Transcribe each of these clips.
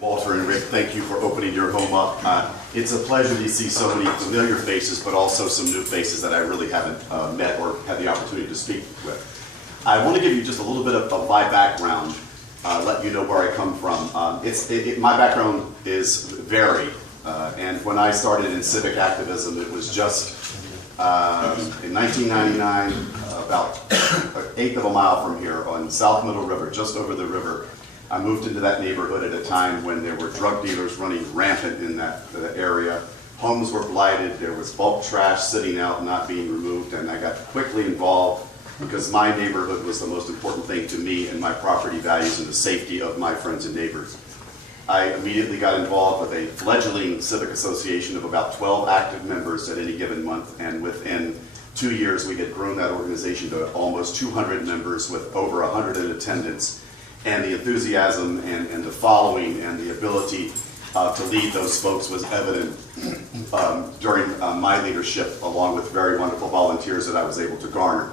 Walter and Rick, thank you for opening your home up. It's a pleasure to see so many familiar faces, but also some new faces that I really haven't met or had the opportunity to speak with. I want to give you just a little bit of my background, let you know where I come from. My background is varied, and when I started in civic activism, it was just in 1999, about an eighth of a mile from here on South Middle River, just over the river. I moved into that neighborhood at a time when there were drug dealers running rampant in that area. Homes were blighted, there was bulk trash sitting out not being removed, and I got quickly involved because my neighborhood was the most important thing to me and my property values and the safety of my friends and neighbors. I immediately got involved with a fledgling civic association of about 12 active members at any given month, and within 2 years we had grown that organization to almost 200 members with over 100 in attendance. And the enthusiasm and the following and the ability to lead those folks was evident during my leadership, along with very wonderful volunteers that I was able to garner.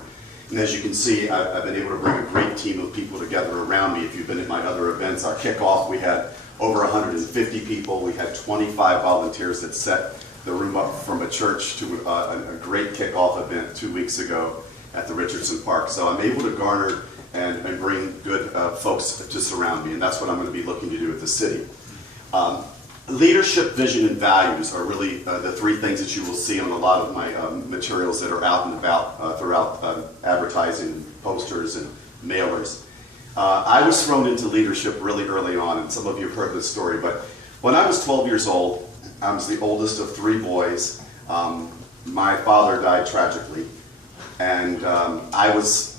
And as you can see, I've been able to bring a great team of people together around me. If you've been at my other events, our kickoff, we had over 150 people. We had 25 volunteers that set the room up from a church to a great kickoff event 2 weeks ago at the Richardson Park. So I'm able to garner and bring good folks to surround me, and that's what I'm going to be looking to do with the city. Leadership, vision, and values are really the three things that you will see on a lot of my materials that are out and about throughout advertising, posters, and mailers. I was thrown into leadership really early on, and some of you have heard this story, but when I was 12 years old, I was the oldest of 3 boys. My father died tragically, and I was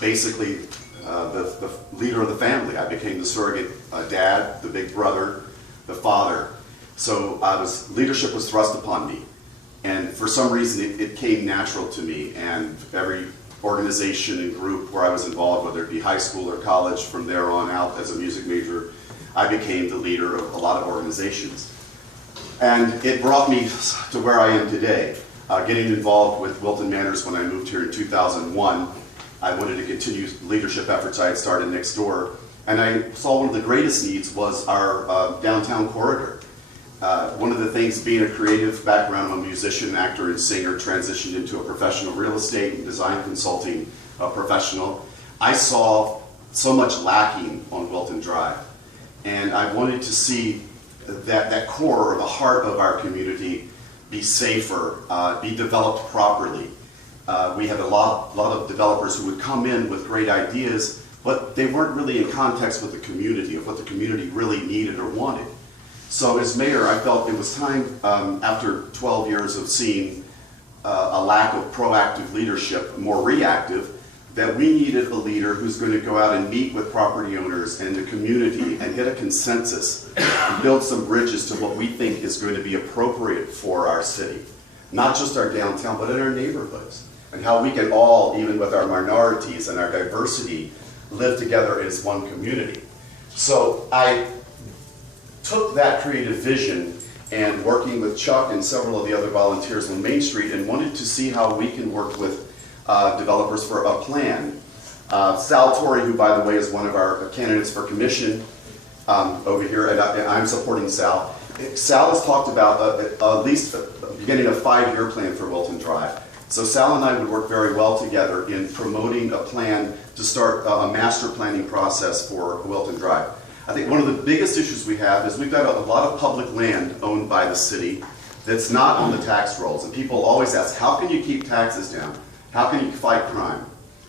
basically the leader of the family. I became the surrogate dad, the big brother, the father. So leadership was thrust upon me. And for some reason it came natural to me, and every organization and group where I was involved, whether it be high school or college, from there on out as a music major, I became the leader of a lot of organizations. And it brought me to where I am today. Getting involved with Wilton Manors when I moved here in 2001, I wanted to continue leadership efforts I had started next door, and I saw one of the greatest needs was our downtown corridor. One of the things, being a creative background, I'm a musician, actor, and singer, transitioned into a professional real estate and design consulting professional. I saw so much lacking on Wilton Drive, and I wanted to see that core or the heart of our community be safer, be developed properly. We had a lot of developers who would come in with great ideas, but they weren't really in context with the community, of what the community really needed or wanted. So as mayor, I felt it was time, after 12 years of seeing a lack of proactive leadership, more reactive, that we needed a leader who's going to go out and meet with property owners and the community and get a consensus and build some bridges to what we think is going to be appropriate for our city. Not just our downtown, but in our neighborhoods. And how we can all, even with our minorities and our diversity, live together as one community. So I took that creative vision and working with Chuck and several of the other volunteers on Main Street, and wanted to see how we can work with developers for a plan. Sal Torrey, who by the way is one of our candidates for commission over here, and I'm supporting Sal. Sal has talked about at least beginning a 5-year plan for Wilton Drive. So Sal and I would work very well together in promoting a plan to start a master planning process for Wilton Drive. I think one of the biggest issues we have is we've got a lot of public land owned by the city that's not on the tax rolls. And people always ask, how can you keep taxes down? How can you fight crime?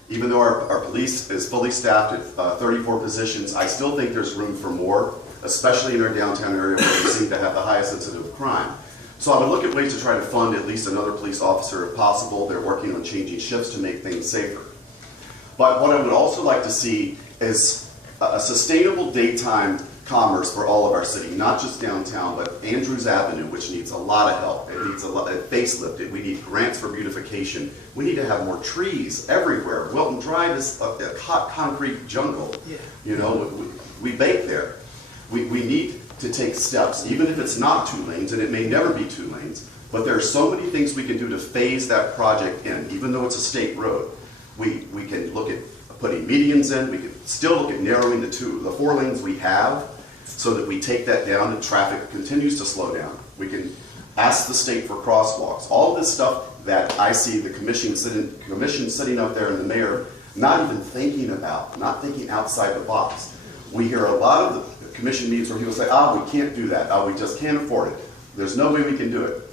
Even though our police is fully staffed at 34 positions, I still think there's room for more, especially in our downtown area where we seem to have the highest incidence of crime. So I would look at ways to try to fund at least another police officer if possible. They're working on changing shifts to make things safer. But what I would also like to see is a sustainable daytime commerce for all of our city, not just downtown, but Andrews Avenue, which needs a lot of help. It needs a facelift. We need grants for beautification. We need to have more trees everywhere. Wilton Drive is a hot concrete jungle. Yeah. You know, we bake there. We need to take steps, even if it's not 2 lanes, and it may never be 2 lanes, but there are so many things we can do to phase that project in, even though it's a state road. We can look at putting medians in, we can still look at narrowing the 4 lanes we have, so that we take that down and traffic continues to slow down. We can ask the state for crosswalks. All this stuff that I see the commission sitting out there and the mayor not even thinking about, not thinking outside the box. We hear a lot of the commission meetings where people say, we can't do that. We just can't afford it. There's no way we can do it.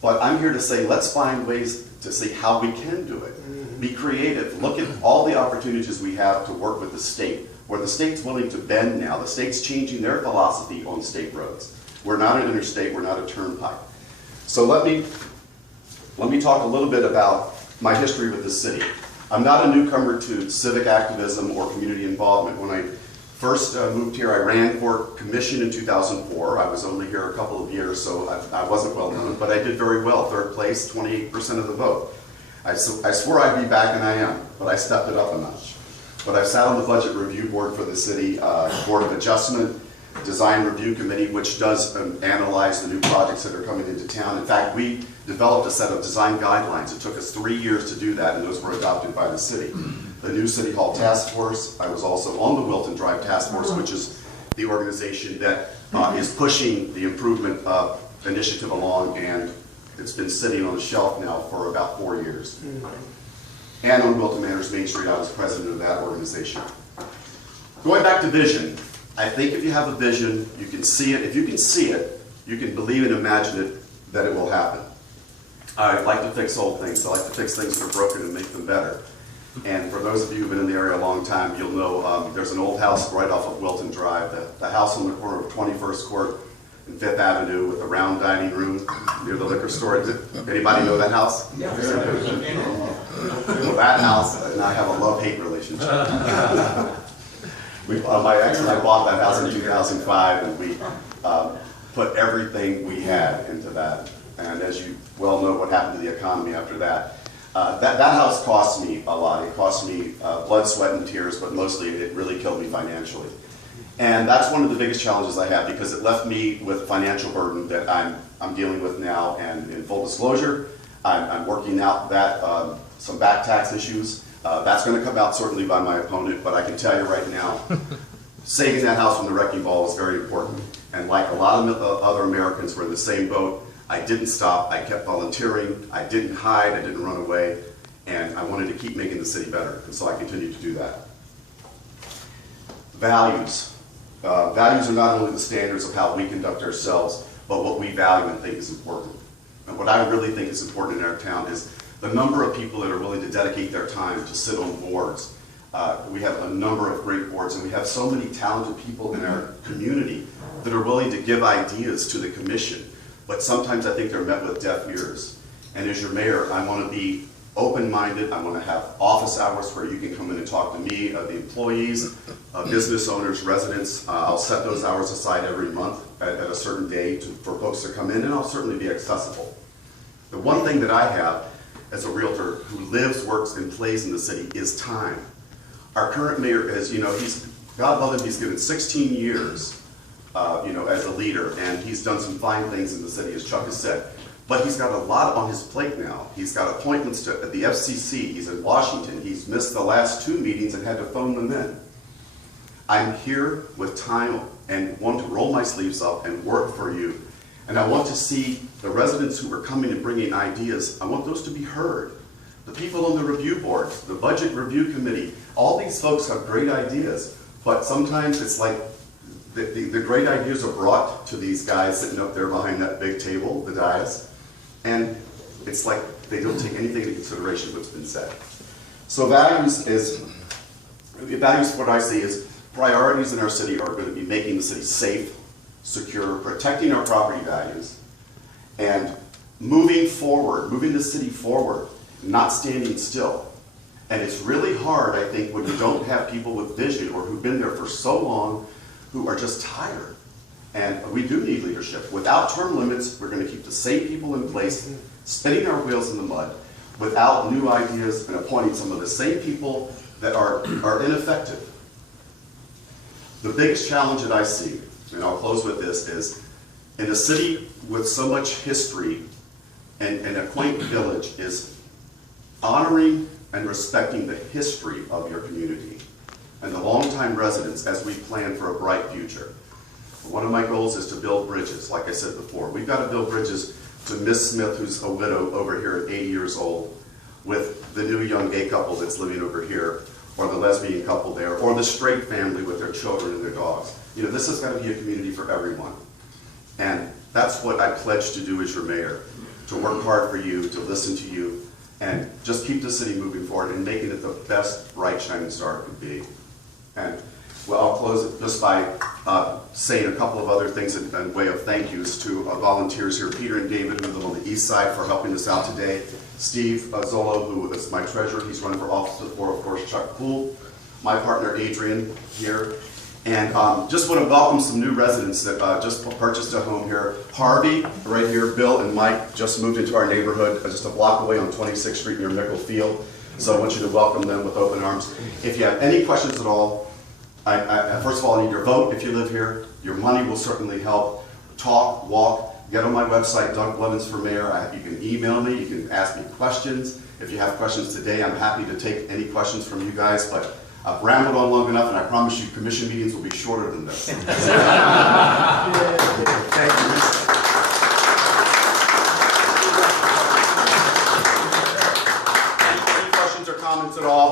But I'm here to say, let's find ways to see how we can do it. Be creative. Look at all the opportunities we have to work with the state, where the state's willing to bend now. The state's changing their philosophy on state roads. We're not an interstate, we're not a turnpike. So let me talk a little bit about my history with the city. I'm not a newcomer to civic activism or community involvement. When I first moved here, I ran for commission in 2004. I was only here a couple of years, so I wasn't well known, but I did very well. Third place, 28% of the vote. I swore I'd be back, and I am, but I stepped it up a notch. But I've sat on the budget review board for the city, board of adjustment, design review committee, which does analyze the new projects that are coming into town. In fact, we developed a set of design guidelines. It took us 3 years to do that, and those were adopted by the city. The new City Hall Task Force, I was also on the Wilton Drive Task Force, which is the organization that is pushing the improvement initiative along, and it's been sitting on the shelf now for about 4 years. And on Wilton Manors Main Street, I was president of that organization. Going back to vision, I think if you have a vision, you can see it. If you can see it, you can believe and imagine it, that it will happen. I like to fix old things. I like to fix things that are broken and make them better. And for those of you who've been in the area a long time, you'll know there's an old house right off of Wilton Drive, the house on the corner of 21st Court and 5th Avenue with a round dining room near the liquor store. Anybody know that house? Yeah. Well, that house and I have a love-hate relationship. My ex and I bought that house in 2005, and we put everything we had into that. And as you well know, what happened to the economy after that. That house cost me a lot. It cost me blood, sweat, and tears, but mostly it really killed me financially. And that's one of the biggest challenges I have, because it left me with financial burden that I'm dealing with now. And in full disclosure, I'm working out that some back tax issues. That's going to come out certainly by my opponent, but I can tell you right now, saving that house from the wrecking ball is very important. And like a lot of other Americans who are in the same boat, I didn't stop. I kept volunteering. I didn't hide. I didn't run away. And I wanted to keep making the city better, and so I continue to do that. Values. Values are not only the standards of how we conduct ourselves, but what we value and think is important. And what I really think is important in our town is the number of people that are willing to dedicate their time to sit on boards. We have a number of great boards, and we have so many talented people in our community that are willing to give ideas to the commission. But sometimes I think they're met with deaf ears. And as your mayor, I want to be open-minded. I want to have office hours where you can come in and talk to me, the employees, business owners, residents. I'll set those hours aside every month at a certain day for folks to come in, and I'll certainly be accessible. The one thing that I have as a realtor who lives, works, and plays in the city is time. Our current mayor is, God love him, he's given 16 years as a leader, and he's done some fine things in the city, as Chuck has said. But he's got a lot on his plate now. He's got appointments at the FCC. He's in Washington. He's missed the last 2 meetings and had to phone them in. I'm here with time and want to roll my sleeves up and work for you. And I want to see the residents who are coming and bringing ideas, I want those to be heard. The people on the review boards, the budget review committee, all these folks have great ideas, but sometimes it's like the great ideas are brought to these guys sitting up there behind that big table, the dais, and it's like they don't take anything into consideration what's been said. So values, what I see is priorities in our city are going to be making the city safe, secure, protecting our property values, and moving forward, moving the city forward, not standing still. And it's really hard, I think, when you don't have people with vision or who've been there for so long who are just tired. And we do need leadership. Without term limits, we're going to keep the same people in place, spinning our wheels in the mud, without new ideas and appointing some of the same people that are ineffective. The biggest challenge that I see, and I'll close with this, is in a city with so much history and a quaint village, is honoring and respecting the history of your community and the longtime residents as we plan for a bright future. One of my goals is to build bridges, like I said before. We've got to build bridges to Miss Smith, who's a widow over here at 80 years old, with the new young gay couple that's living over here, or the lesbian couple there, or the straight family with their children and their dogs. You know, this has got to be a community for everyone. And that's what I pledge to do as your mayor, to work hard for you, to listen to you, and just keep the city moving forward and making it the best, bright, shining star it could be. And well, I'll close it just by saying a couple of other things in way of thank yous to volunteers here, Peter and David, who live on the east side, for helping us out today. Steve Zolo, who is my treasurer, he's running for office before, of course, Chuck Poole, my partner Adrian here. And just want to welcome some new residents that just purchased a home here. Harvey, right here, Bill and Mike just moved into our neighborhood just a block away on 26th Street near Mickle Field. So I want you to welcome them with open arms. If you have any questions at all, first of all, I need your vote if you live here. Your money will certainly help. Talk, walk, get on my website, Doug Blevins for Mayor. You can email me, you can ask me questions. If you have questions today, I'm happy to take any questions from you guys, but I've rambled on long enough, and I promise you commission meetings will be shorter than this. Thank you. Any questions or comments at all?